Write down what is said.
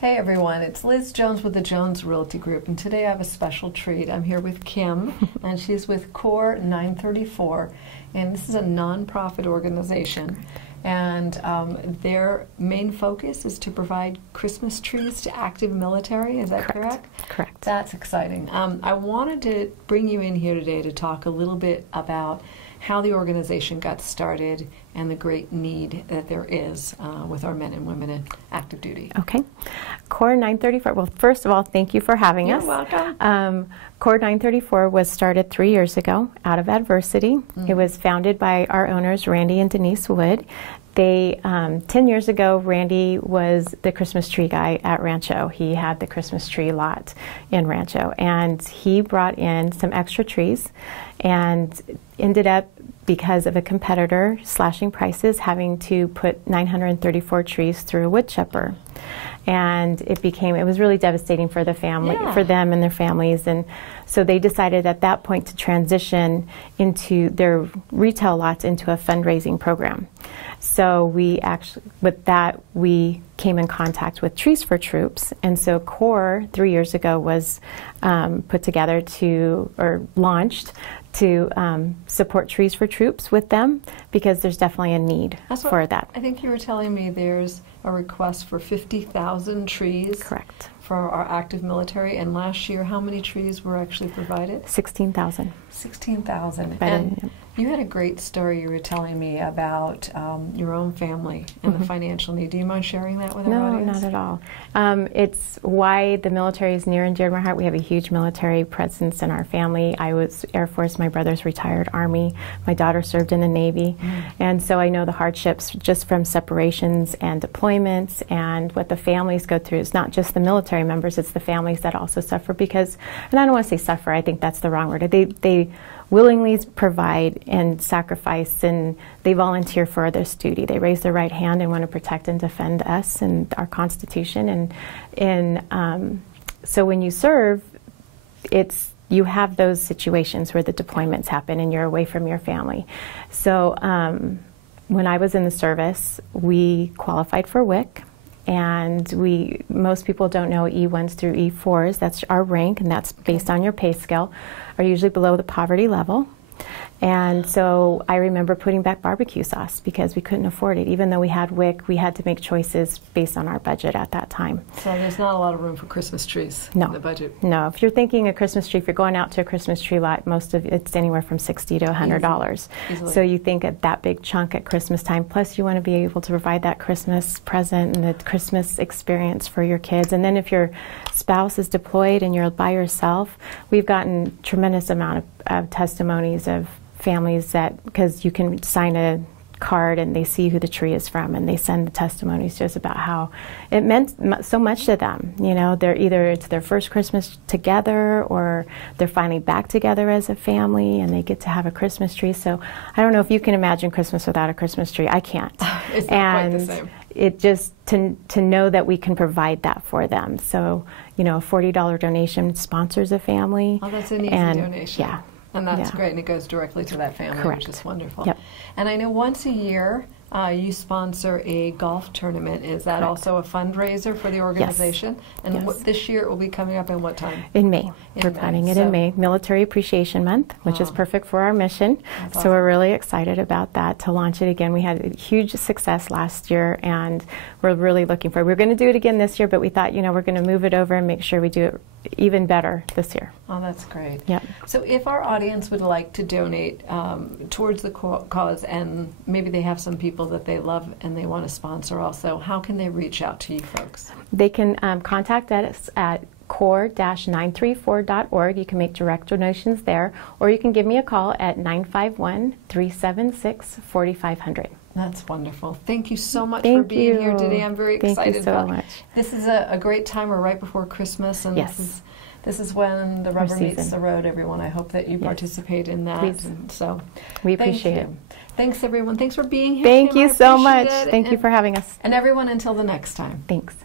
Hey everyone, it's Liz Jones with the Jones Realty Group, and today I have a special treat. I'm here with Kim, and she's with Core 934, and this is a nonprofit organization, and their main focus is to provide Christmas trees to active military. Is that correct? Correct. That's exciting. I wanted to bring you in here today to talk a little bit about how the organization got started and the great need that there is with our men and women in active duty. Okay. Core 934, well, first of all, thank you for having us. You're welcome. Core 934 was started 3 years ago out of adversity. It was founded by our owners, Randy and Denise Wood. They, 10 years ago, Randy was the Christmas tree guy at Rancho. He had the Christmas tree lot in Rancho, and he brought in some extra trees and ended up, because of a competitor slashing prices, having to put 934 trees through a wood chipper. And it was really devastating for the family, for them and their families. And so they decided at that point to transition into their retail lots into a fundraising program. So with that, we came in contact with Trees for Troops. And so Core, 3 years ago, was put together launched to support Trees for Troops with them, because there's definitely a need for that. I think you were telling me there's a request for 50,000 trees. Correct. For our active military, and last year, how many trees were actually provided? 16,000. 16,000. And you had a great story you were telling me about your own family and the financial need. Do you mind sharing that with our audience? No, not at all. It's why the military is near and dear to my heart. We have a huge military presence in our family. I was Air Force, my brother's retired Army, my daughter served in the Navy, and so I know the hardships just from separations and deployments and what the families go through. It's not just the military members, it's the families that also suffer because, and I don't want to say suffer, I think that's the wrong word. They willingly provide and sacrifice, and they volunteer for this duty. They raise their right hand and want to protect and defend us and our Constitution. And so when you serve, you have those situations where the deployments happen and you're away from your family. So when I was in the service, we qualified for WIC. And most people don't know E1s through E4s, that's our rank, and that's based on your pay scale, are usually below the poverty level. And so I remember putting back barbecue sauce because we couldn't afford it. Even though we had WIC, we had to make choices based on our budget at that time. So there's not a lot of room for Christmas trees in the budget? No. If you're thinking a Christmas tree, if you're going out to a Christmas tree lot, most of it's anywhere from $60 to $100. Easily. So you think of that big chunk at Christmas time. Plus you want to be able to provide that Christmas present and the Christmas experience for your kids. And then if your spouse is deployed and you're by yourself, we've gotten tremendous amount of testimonies of families that, because you can sign a card and they see who the tree is from, and they send the testimonies just about how it meant so much to them. You know, it's their first Christmas together, or they're finally back together as a family and they get to have a Christmas tree. So I don't know if you can imagine Christmas without a Christmas tree. I can't. It's not quite the same. It just to know that we can provide that for them. So, you know, a $40 donation sponsors a family. Oh, that's an easy donation. Yeah. And that's great, and it goes directly to that family, Correct. which is wonderful. Yep. And I know once a year you sponsor a golf tournament. Is that also a fundraiser for the organization? Yes. And this year it will be coming up in what time? In May. We're planning it in May. Military Appreciation Month, which is perfect for our mission. That's so awesome. We're really excited about that, to launch it again. We had a huge success last year, and we're really looking for it. We're going to do it again this year, but we thought, you know, we're going to move it over and make sure we do it even better this year. Oh, that's great. Yep. So if our audience would like to donate towards the cause, and maybe they have some people that they love and they want to sponsor also, how can they reach out to you folks? They can contact us at core-934.org. You can make direct donations there, or you can give me a call at 951-376-4500. That's wonderful. Thank you so much for being here today. I'm very excited. Thank you so much. This is a great time. We're right before Christmas, and this is when the rubber meets the road, everyone. I hope that you participate in that. And so we appreciate it. Thanks, everyone. Thanks for being here. Thank you so much. Thank you for having us. And everyone, until the next time. Thanks.